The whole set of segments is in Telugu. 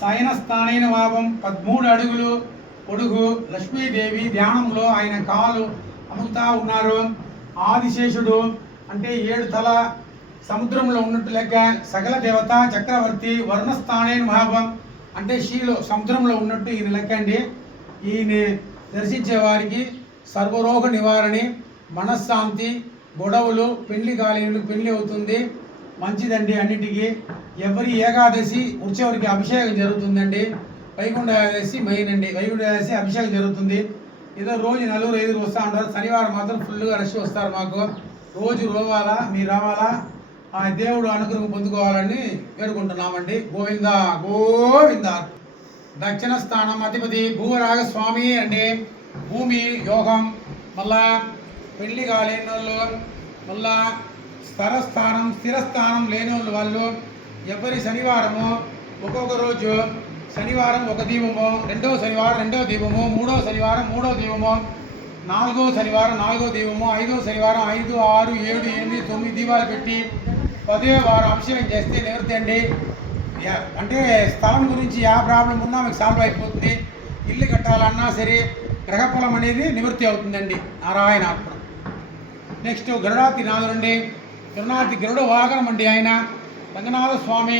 శయనస్థానైన భావం 13 అడుగులు పొడుగు లక్ష్మీదేవి ధ్యానంలో ఆయన కాలు అముగుతా ఉన్నారు. ఆదిశేషుడు అంటే 7 తల సముద్రంలో ఉన్నట్టు లెక్క. సకల దేవత చక్రవర్తి వర్ణస్థానైన భావం అంటే శీలో సముద్రంలో ఉన్నట్టు ఈయన లెక్క అండి. ఈయన దర్శించే వారికి సర్వరోగ నివారణి, మనశ్శాంతి, గొడవలు, పెళ్లి కాలేనులకు పెళ్లి అవుతుంది, మంచిదండి అన్నిటికీ. ఎవరి ఏకాదశి ఉత్సవానికి అభిషేకం జరుగుతుందండి. వైకుంఠ ఏకాదశి మెయిన్ అండి. వైకుంఠ ఏకాదశి అభిషేకం జరుగుతుంది. ఏదో రోజు 4-5 వస్తూ ఉంటారు. శనివారం మాత్రం ఫుల్గా రష్ వస్తారు. మాకు రోజు రోవాలా, మీరు రావాలా, ఆ దేవుడు అనుగ్రహం పొందుకోవాలని వేడుకుంటున్నామండి. గోవింద గోవింద. దక్షిణ స్థానం అధిపతి భూవరాగ స్వామి అండి. భూమి యోగం, మళ్ళా పెళ్లి కాలేని వాళ్ళు, మళ్ళా స్థిరస్థానం లేని వాళ్ళు ఎవరి శనివారము ఒక్కొక్క రోజు శనివారం ఒక దీపము, రెండో శనివారం రెండో దీపము, మూడో శనివారం మూడో దీపము, నాలుగో శనివారం నాలుగో దీపము, ఐదో శనివారం 5, 6, 7, 8, 9 దీపాలు పెట్టి 10వ వారం అభిషేకం చేస్తే నివృత్తి అండి. అంటే స్థలం గురించి ఏ ప్రాబ్లం ఉన్నా మీకు సాల్వ్ అయిపోతుంది. ఇల్లు కట్టాలన్నా సరే గ్రహఫలం అనేది నివృత్తి అవుతుందండి. నారాయణార్పణం. నెక్స్ట్ గరుడాతి నాథుడు అండి. గరుడ వాహనం అండి. ఆయన రంగనాథ స్వామి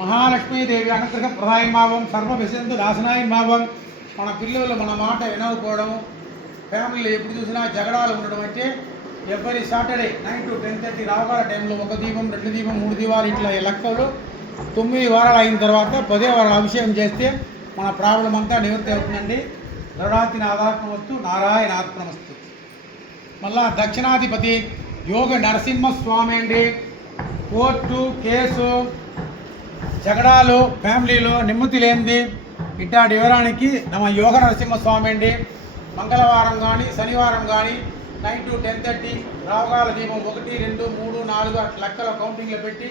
మహాలక్ష్మీదేవి అనుగ్రహ ప్రదాయమావం సర్వవిశంతు నాశనాయమావం. మన పిల్లలు మన మాట వినకపోవడం, ఫ్యామిలీలో ఎప్పుడు చూసినా జగడాలు ఉండడం. అంటే ఎవరి సాటర్డే 9 to 10:30 రావుగాల టైంలో 1 దీపం 2 దీపం 3 దీపాలు ఇట్లా లెక్కలు 9 వారాలు అయిన తర్వాత 10వ వారం అభిషేకం చేస్తే మన ప్రాబ్లం అంతా నివృత్తి అవుతుందండి. గరుడాతి నాథాత్మవస్తు నారాయణాత్మవస్తు. మళ్ళా దక్షిణాధిపతి యోగ నరసింహస్వామి అండి. కోర్టు కేసు జగడాలు ఫ్యామిలీలో నెమ్మది లేనిది ఇట్లాంటి వివరానికి మన యోగ నరసింహస్వామి అండి. మంగళవారం కానీ శనివారం కానీ 9 to 10:30 రావుగాల దీపం 1, 2, 3, 4 అట్లా లెక్కల కౌంటింగ్లో పెట్టి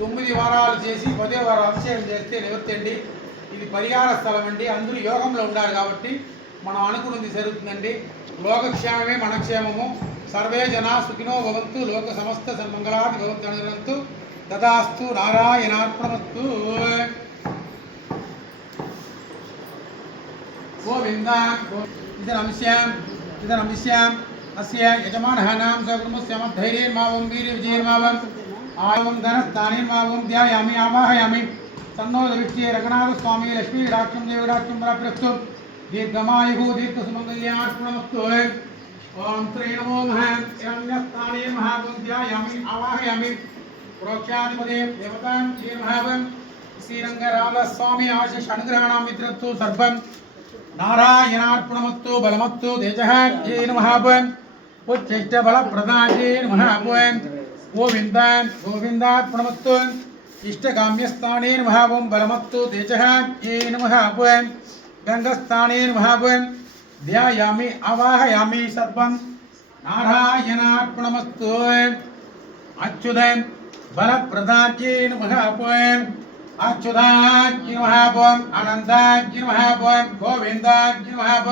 9 వారాలు చేసి 10వ వారం అభిషేకం చేస్తే నివృత్తి అండి. ఇది పరిహార స్థలం అండి. అందరూ యోగంలో ఉండాలి కాబట్టి మనం అనుకున్నది జరుగుతుందండి. లోకక్షేమమే మన క్షేమము. సర్వే జనా సుఖినో భవంతు, లోక సమస్త సన్మంగళాది భవంతు అనుగ్రహంతు తదాస్తు. నారాయణార్పణమస్తు. గోవింద. ఇదనమిష్యాం అస్య యజమానః సకుటుంబస్యమద్ధైర్యమావం వీర్యవిజయమావం ఆవం ధనస్థానేమావం ధ్యాయామి ఆవాహయామి. తన్నో దృష్టి రంగనాథ స్వామి లక్ష్మీ రాక్షం దేవరాక్షం ప్రాప్యస్తు. దీర్ఘమాయు దీర్ఘసుమంగళ్యార్పణమస్తు. ఓం శ్రీ నమో మహాన్యస్థానే మహావం ధ్యాయామి ఆవాహయామి. ప్రోక్షాధిపదే దేవతాం శ్రీమహావం శ్రీరంగరామస్వామి ఆశిష్ అనుగ్రహణం మిత్రత్తు సర్వం నారాయణార్పణమత్తు. బలమత్తు తేజః జే నమః. ఉచ్చిష్ట బల ప్రదాజే నమః. గోవింద గోవిందార్పణమత్తు. ఇష్టకామ్యస్థానే నమః. బలమత్తు తేజః జే నమః. గంగస్థానే నమః. ధ్యాయామి ఆవాహయామి. సర్వం నారాయణార్పణమస్తు. అచ్యుతం బలప్రదాజే నమః. అచ్యుతాజ్ఞ నమః. అనంతాజ్ఞ నమః. గోవిందాజ్ఞ నమః.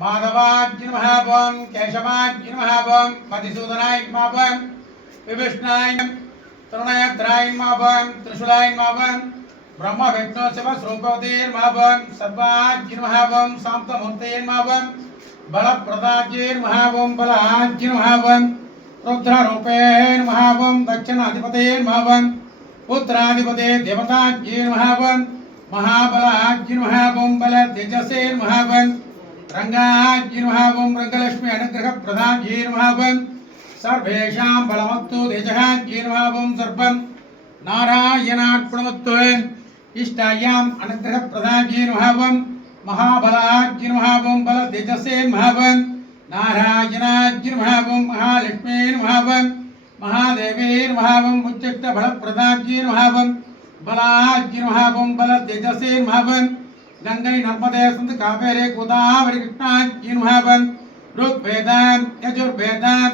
మాధవాజ్ఞ నమః. కేశవాజ్ఞ నమః. మధుసూదనాయ నమః. విభీషణాయ తరుణయద్రాయ నమః. త్రిశూలాయ నమః. బ్రహ్మ విష్ణు శివ స్వరూపవతే నమః. సర్వాజ్ఞ నమః. శాంతమూర్తయే నమః. బలప్రదాజ్ఞ నమః. బలాజ్ఞ నమః. రుద్రరూపే నమః. దక్షిణాధిపతయే నమః. పుత్రాధిపతే దేవతాజ్ఞే నమః. మహాబలాజ్ఞే నమః. బల తేజసే నమః. రంగాజ్ఞే నమః. రంగలక్ష్మి అనుగ్రహ ప్రదాజ్ఞే నమః. సర్వేషాం బలమత్తు తేజఃజ్ఞే నమః. సర్వం నారాయణార్పణమత్తు. ఇష్టాయాం అనుగ్రహ ప్రదాజ్ఞే నమః. మహాబలాజ్ఞే నమః. బల తేజసే నమః. నారాయణాజ్ఞే నమః. మహాలక్ష్మే నమః. महादेवी नमः. उच्चिष्ट बल प्रदाज्ञे नमः. बलाज्ञे नमः. बल तेजसे नमः. गंगै नर्मदे सिंधु कावेरी गोदावरी कृष्णाज्ञे नमः. ऋग्वेदां यजुर्वेदां